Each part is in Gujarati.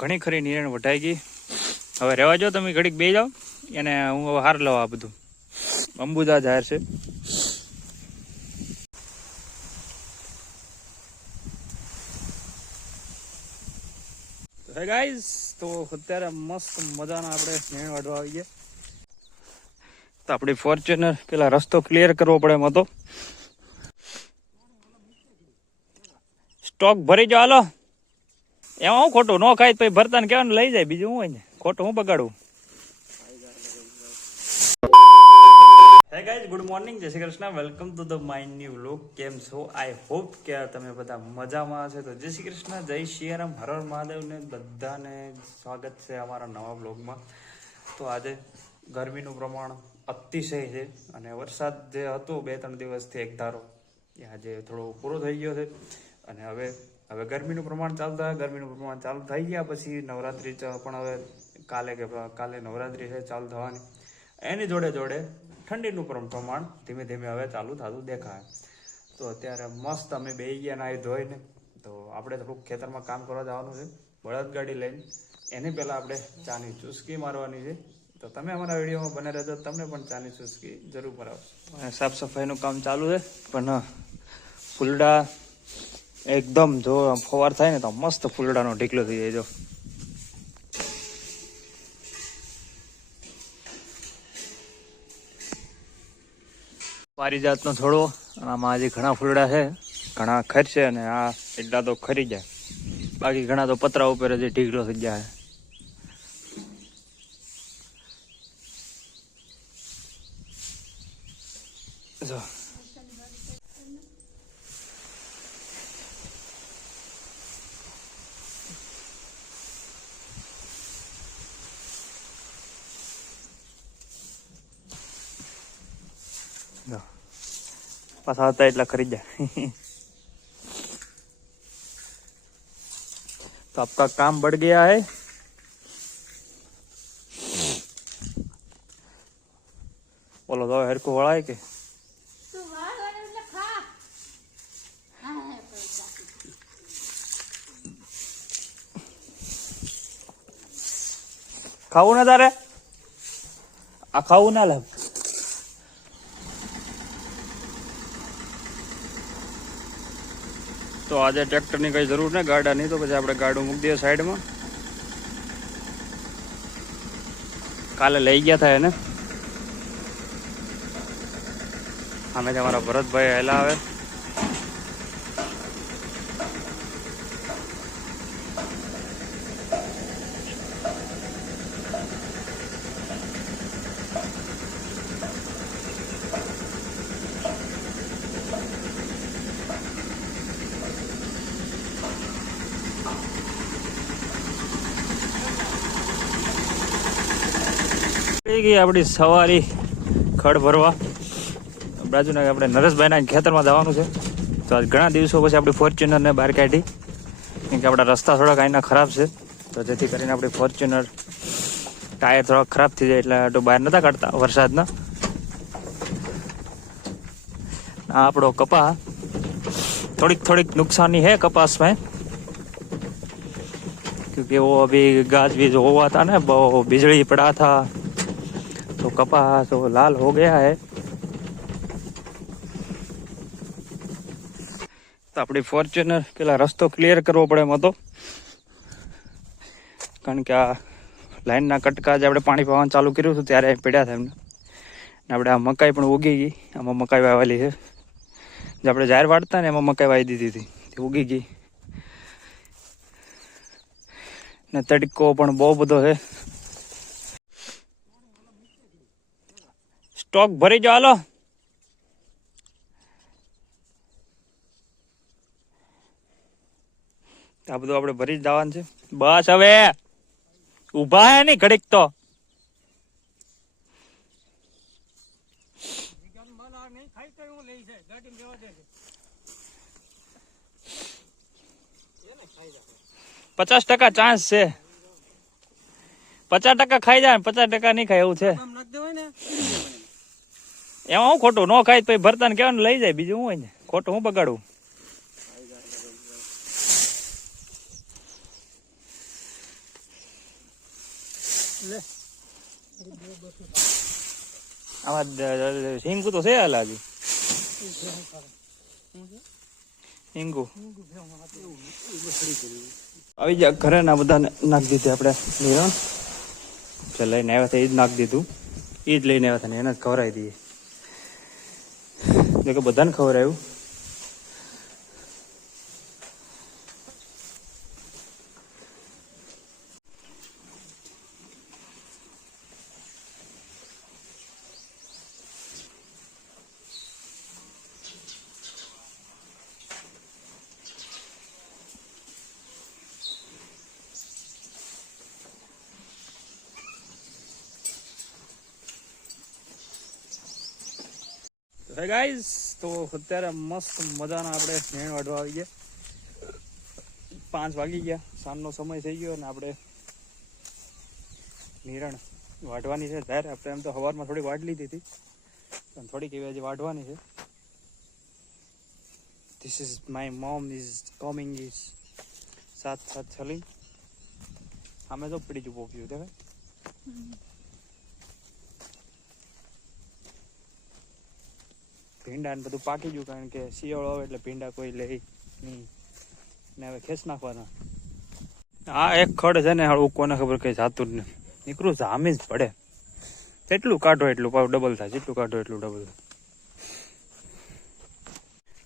ઘણી ખરી નિરણ વઢાઈ ગઈ. હવે રહેવા જો, તમે ઘડીક બે જાઓ એને હું હવે હાર લઉં. આ બધું અંબુજા જાહેર છે. હે ગાઈઝ, તો અત્યારે મસ્ત મજાના આપણે નિરણ વાઢવા આવી ગયા. તો આપણી ફોર્ચ્યુનર પેલા રસ્તો ક્લિયર કરવો પડે એમ હતો. સ્ટોક ભરી જાઓ હાલો. એમાં હું ખોટું ન ખાય પછી ભરતા ને કહેવાનું લઈ જાય, બીજું હું હોય ને ખોટું હું બગાડવું. હે ગાઈઝ, ગુડ મોર્નિંગ, જય Shri Krishna, welcome to the my new vlog. કેમ છો? આઈ હોપ કે તમે બધા મજામાં હશે. તો જય શ્રી કૃષ્ણ, જય સિયારામ, હર હર મહાદેવને બધાને સ્વાગત છે અમારા નવા વ્લોગમાં. તો આજે ગરમીનું પ્રમાણ અતિશય છે અને વરસાદ જે હતો 2-3 દિવસથી એક ધારો એ આજે થોડો પૂરો થઈ ગયો છે. અને હવે ગરમીનું પ્રમાણ ચાલુ થાય. ગરમીનું પ્રમાણ ચાલુ થઈ ગયા પછી નવરાત્રિ પણ હવે કાલે નવરાત્રિ છે ચાલુ થવાની. એની જોડે ઠંડીનું પ્રમાણ ધીમે ધીમે હવે ચાલુ થતું દેખાય. તો અત્યારે મસ્ત અમે બેસી ગયા નાહી ધોઈને. તો આપણે થોડુંક ખેતરમાં કામ કરવા જવાનું છે બળદગાડી લઈને. એની પહેલાં આપણે ચાની ચુસ્કી મારવાની છે. તો તમે અમારા વિડીયોમાં બને રહેજો, તમને પણ ચાની ચુસ્કી જરૂર મરાવશો. સાફ સફાઈનું કામ ચાલુ છે, પણ ફૂલડા એકદમ જો ફવાર થાય ને તો મસ્ત ફૂલડાનો ઢીકલો થઈ જાય. જો પારિજાતનો છોડવો, આમાં હજી ઘણા ફૂલડા છે, ઘણા ખરશે અને આ એટલા તો ખરી જાય, બાકી ઘણા તો પતરા ઉપર હજી ઢીકલો થઈ જાય. જો पास आता इतना खरीद जाए. तो आपका काम बढ़ गया है. बोलो तो हेर को वड़ा है के खाऊ ना तारे आ खाऊ ना ला. તો આજે ટ્રેક્ટરની કઈ જરૂર નહીં, ગાડાની, તો પછી આપણે ગાડું મૂકી દઈએ સાઈડમાં. કાલે લઈ ગયા હતા એને. અમે અમારા ભરતભાઈ હેલા આવે. ગઈ આપણી સવારી ખડ ભરવા. બાજુના આપણે નરેશભાઈના ખેતરમાં જવાનું છે. તો આજ ઘણા દિવસો પછી આપણી ફોર્ચ્યુનરને બહાર કાઢી, કેમ કે આપણા રસ્તા થોડાક અહીંના ખરાબ છે. તો જેથી કરીને આપણી ફોર્ચ્યુનર ટાયર થોડાક ખરાબ થઈ જાય એટલે તો બહાર નહોતા કાઢતા વરસાદના. આ આપણો કપા થોડીક नुकसानी है कपास में, क्योंकि वो अभी गाज बीज हुआ था ना, वो बिजली पड़ा था तो कपास तो लाल हो गया है. તો આપણી ફોર્ચ્યુનર પેલા રસ્તો ક્લિયર કરવો પડે એમ હતો, કારણ કે આ લાઈનના કટકા જે આપણે પાણી પાવાનું ચાલુ કર્યું હતું ત્યારે પડ્યા હતા એમને. આપણે આ મકાઈ પણ ઉગી ગઈ. આમાં મકાઈ વાવેલી છે, જે આપણે જાહેર વાળતા ને એમાં મકાઈ વાવી દીધી હતી, ઉગી ગઈ. ને તડકો પણ બહુ બધો છે. સ્ટોક ભરી જાઓ હાલો. આ બધું આપણે ભરી જ જવાનું છે. બસ હવે ઉભા હે ને ઘડીક તો. %50 ચાન્સ છે. 50% ખાઈ જાય, 50% નહીં ખાય એવું છે. એમાં હું ખોટું ન ખાય પછી ભરતા ને કહેવાનું લઈ જાય, બીજું હું હોય ને ખોટું હું બગાડવું. આમાં હિંગુ તો છે લાગે હિંગુ આવી જા ઘરે ના બધાને નાખી દીધી આપણે નિરણ જે લઈને આવ્યા હતા એ જ નાખી દીધું એ જ લઈને આવ્યા હતા ને એને જ ખવડાવી દઈએ જો કે બધાને ખવડાવ્યું હે ગાઈઝ તો અત્યારે મસ્ત મજાના આપણે નેણ વાઢવા આવી ગયા 5 વાગી ગયા સાંજનો સમય થઈ ગયો અને આપણે નિરણ વાઢવાની છે ત્યારે આપણે એમ તો સવારમાં થોડીક વાઢ લીધી હતી પણ થોડીક એવી હજી વાઢવાની છે this is my mom is coming is સાથ ચલી અમે તો પડી જુ પોપ્યું દેખાય ભીંડા ને બધું પાકી ગયું કારણ કે શિયાળો આવે એટલે ભીંડા કોઈ લે નહીં ને હવે ખેંચ નાખવાના આ એક ખડ છે ને હાળું કોને ખબર કઈ જાતું જ નહીં નીકળું જામી જ પડે જેટલું કાઢો એટલું પાછું ડબલ થાય જેટલું કાઢો એટલું ડબલ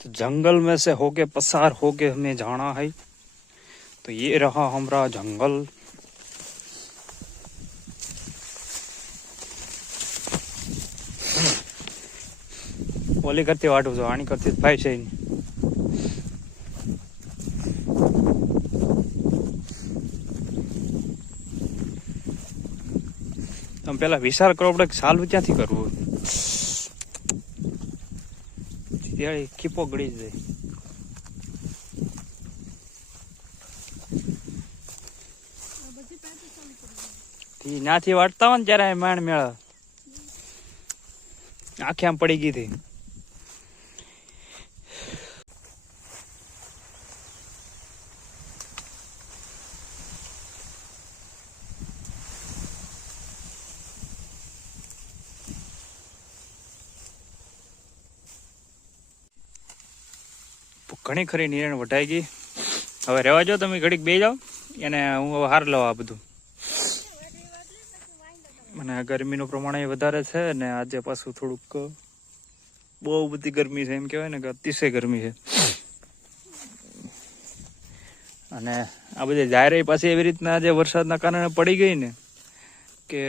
तो जंगल में से होके पसार होके हमें जाना है तो ये रहा हमारा जंगल ओली करती वाटू जो आनी करती भाई से तम पहला विचार करो पड़े चालू क्यांथी करवू ત્યારે ખીપો ગળી જાય નાથી વાટતા હોય ને ત્યારે માંડ મેળા આખે આમ પડી ગઈ હતી ઘણી ખરી નિરણ વટાઈ ગઈ હવે રહેવા જો તમે ઘડીક બે જાઓ એને હું હવે હાર લઉં આ બધું મને ગરમીનું પ્રમાણ વધારે છે ને આજે પાછું થોડુંક બહુ બધી ગરમી છે એમ કહેવાય ને કે અતિશય ગરમી છે અને આ બધી જાહેરાત પાછી એવી રીતના આજે વરસાદના કારણે પડી ગઈ ને કે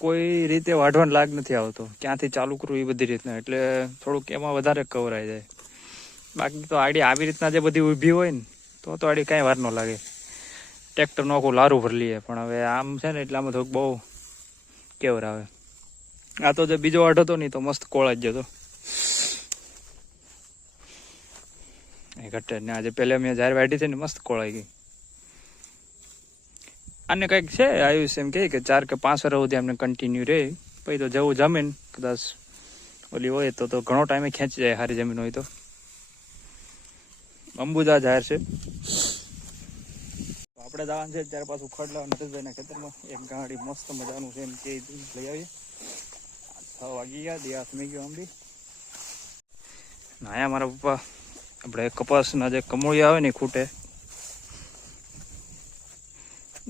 કોઈ રીતે વાઢવાનો લાગ નથી આવતો ક્યાંથી ચાલુ કરવું એ બધી રીતના એટલે થોડુંક એમાં વધારે કવરાઈ જાય બાકી તો આડી આવી રીતના જે બધી ઊભી હોય ને તો આડી કાંઈ વાર ન લાગે ટ્રેક્ટર નો આખું લારું ભરી લઈએ પણ હવે આમ છે ને એટલે આમાં થોડુંક બહુ કેવર આવે આ તો જે બીજો વાઢ હતો ને તો મસ્ત કોળા જ જતો એ ઘટે ને આજે પહેલા મેં જ્યારે વાઢી છે ને મસ્ત કોળાઈ ગઈ આને કંઈક છે આયુષ એમ કે 4 કે 5 વર્ષ સુધી અમને કન્ટિન્યુ રહે પછી તો જવું જમીન કદાચ ઓલી હોય તો ઘણો ટાઈમે ખેંચી જાય સારી જમીન હોય તો અંબુજા જાહેર છે આપણે જવાનું છે ત્યારે પાછું ખડલા નરેશભાઈના ખેતરમાં એક ગાડી મસ્ત મજાનું છે એમ કે લઈ આવીએ 6 વાગી ગયા દિયા થમી ગયો આંબી નાયા મારા પપ્પા આપણે કપાસના જે કમોળી આવે ને ખૂટે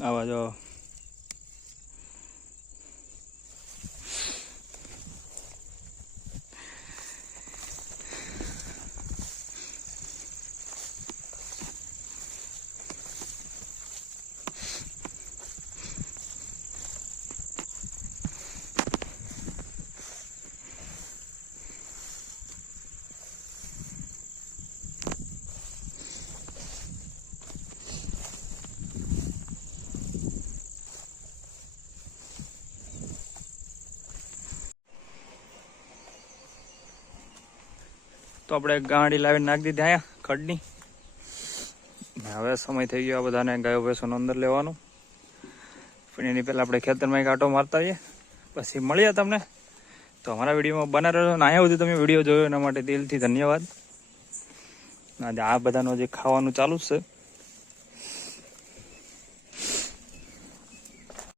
આવા જો તો આપણે ગાડી લાવીને નાખી દીધી અહીંયા ખડની હવે સમય થઈ ગયો આ બધાને ગાયો ભેંસોનો અંદર લેવાનું પણ એની પહેલાં આપણે ખેતરમાં એક આંટો મારતા આવીએ પછી મળીએ તમને તો અમારા વિડીયોમાં બના રહ્યો અને અહીંયા સુધી તમે વિડીયો જોયો એના માટે દિલથી ધન્યવાદ આ બધાનો જે ખાવાનું ચાલુ જ છે